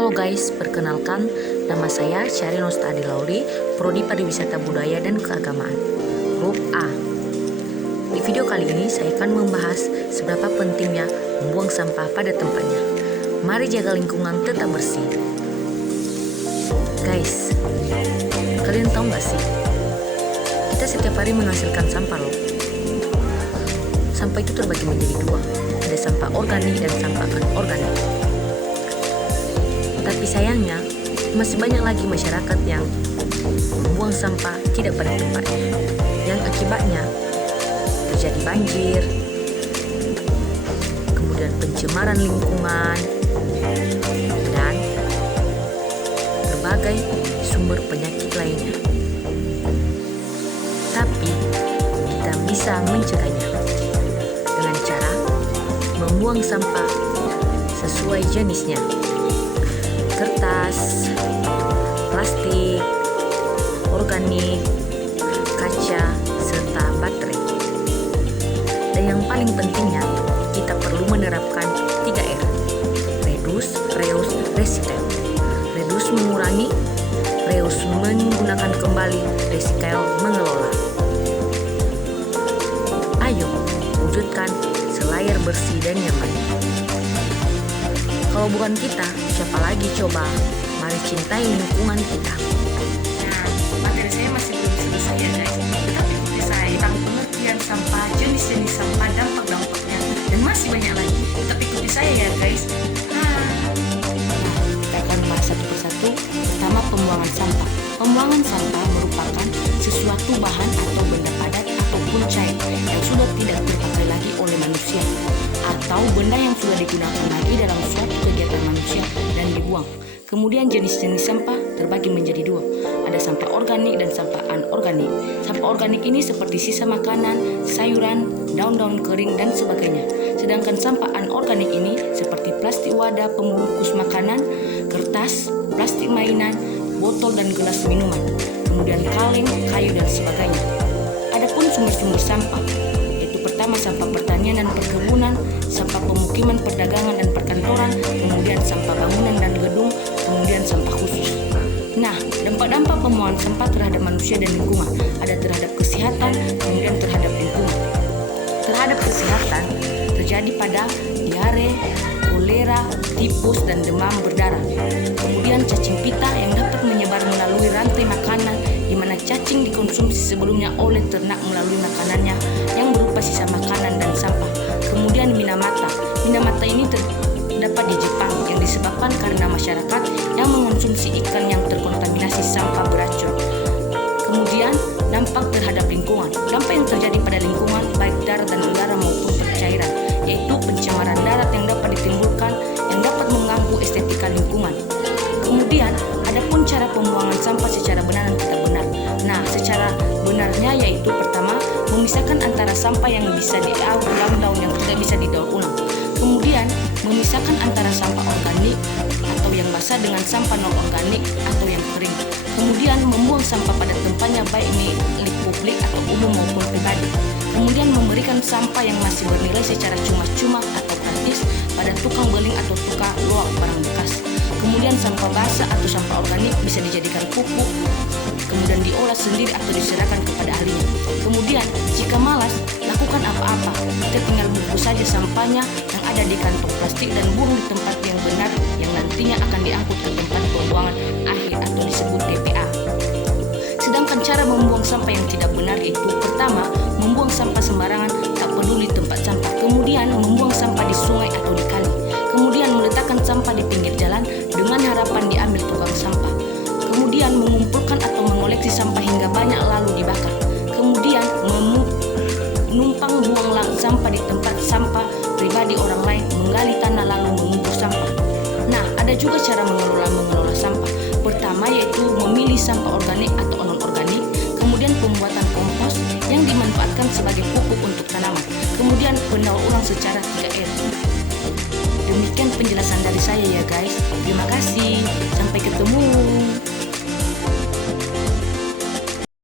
Halo guys, perkenalkan nama saya Syahrini Nostadi Lauri, Prodi Pariwisata Budaya dan Keagamaan, Grup A. Di video kali ini saya akan membahas seberapa pentingnya membuang sampah pada tempatnya. Mari jaga lingkungan tetap bersih. Guys, kalian tahu gak sih? Kita setiap hari menghasilkan sampah loh. Sampah itu terbagi menjadi dua, ada sampah organik dan sampah anorganik. Tapi sayangnya, masih banyak lagi masyarakat yang membuang sampah tidak pada tempatnya, yang akibatnya terjadi banjir, kemudian pencemaran lingkungan, dan berbagai sumber penyakit lainnya. Tapi kita bisa mencegahnya dengan cara membuang sampah sesuai jenisnya. Kertas, plastik, organik, kaca, serta baterai. Dan yang paling pentingnya, kita perlu menerapkan 3R. Reduce, reuse, recycle. Reduce mengurangi, reuse menggunakan kembali, recycle mengelola. Ayo, wujudkan selayar bersih dan nyaman. Kalau bukan kita, siapa lagi coba? Mari cintai lingkungan kita. Nah, materi saya masih belum selesai ya guys. Tapi ikuti saya tentang pengertian sampah, jenis-jenis sampah, dampak-dampaknya, dan masih banyak lagi. Tapi ikuti saya ya guys. Kita akan bahas satu persatu. Pertama, pembuangan sampah. Pembuangan sampah merupakan sesuatu bahan atau benda padat ataupun cair yang sudah tidak terpakai lagi oleh manusia, atau benda yang sudah digunakan lagi dalam suatu kegiatan manusia dan dibuang. Kemudian jenis-jenis sampah terbagi menjadi dua, ada sampah organik dan sampah anorganik. Sampah organik ini seperti sisa makanan, sayuran, daun-daun kering dan sebagainya. Sedangkan sampah anorganik ini seperti plastik wadah pembungkus makanan, kertas, plastik mainan, botol dan gelas minuman, kemudian kaleng, kayu dan sebagainya. Adapun sumber-sumber sampah, pertama sampah pertanian dan perkebunan, sampah pemukiman, perdagangan dan perkantoran, kemudian sampah bangunan dan gedung, kemudian sampah khusus. Nah, dampak-dampak pembuangan sampah terhadap manusia dan lingkungan ada terhadap kesehatan, kemudian terhadap lingkungan. Terhadap kesehatan terjadi pada diare, kolera, tipus dan demam berdarah. Kemudian cacing pita yang dapat menyebar melalui rantai makanan, di mana cacing dikonsumsi sebelumnya oleh ternak melalui makanannya yang berupa sisa makanan dan sampah. Kemudian minamata. Minamata ini terdapat di Jepang yang disebabkan karena masyarakat yang mengonsumsi ikan yang terkontaminasi sampah beracun. Kemudian dampak terhadap lingkungan. Dampak yang terjadi pada lingkungan baik darat dan udara maupun percairan, yaitu pencemaran darat yang dapat ditimbulkan yang dapat mengganggu estetika lingkungan. Kemudian adapun cara pembuangan sampah secara benar dan tidak benar. Nah, secara benarnya yaitu pertama, memisahkan antara sampah yang bisa didaur ulang dan yang tidak bisa didaur ulang. Kemudian memisahkan antara sampah organik atau yang basah dengan sampah non organik atau yang kering. Kemudian membuang sampah pada tempatnya baik milik publik atau umum maupun pribadi. Kemudian memberikan sampah yang masih bernilai secara cuma-cuma atau gratis pada tukang beling atau tukang loak barang bekas. Kemudian sampah basah atau sampah organik bisa dijadikan pupuk, kemudian diolah sendiri atau diserahkan kepada ahlinya. Kemudian jika malas, lakukan apa-apa, kita tinggal bungkus saja sampahnya yang ada di kantong plastik dan buang di tempat yang benar yang nantinya akan diangkut ke tempat pembuangan akhir atau disebut TPA. Sedangkan cara membuang sampah yang tidak benar itu pertama, membuang sampah sembarangan tak peduli tempat sampah. Kemudian membuang sampah di sungai atau di kali. Kemudian meletakkan sampah di pinggir jalan dengan harapan diambil tukang sampah. Kemudian mengumpulkan atau mengoleksi sampah hingga banyak lalu dibakar. Kemudian menumpang buang sampah di tempat sampah pribadi orang lain, menggali tanah lalu mengumpul sampah. Nah, ada juga cara mengelola sampah. Pertama yaitu memilih sampah organik atau non-organik, kemudian pembuatan kompos yang dimanfaatkan sebagai pupuk untuk tanaman, kemudian pendaur ulang secara 3R. Demikian penjelasan dari saya ya guys. Terima kasih. Sampai ketemu.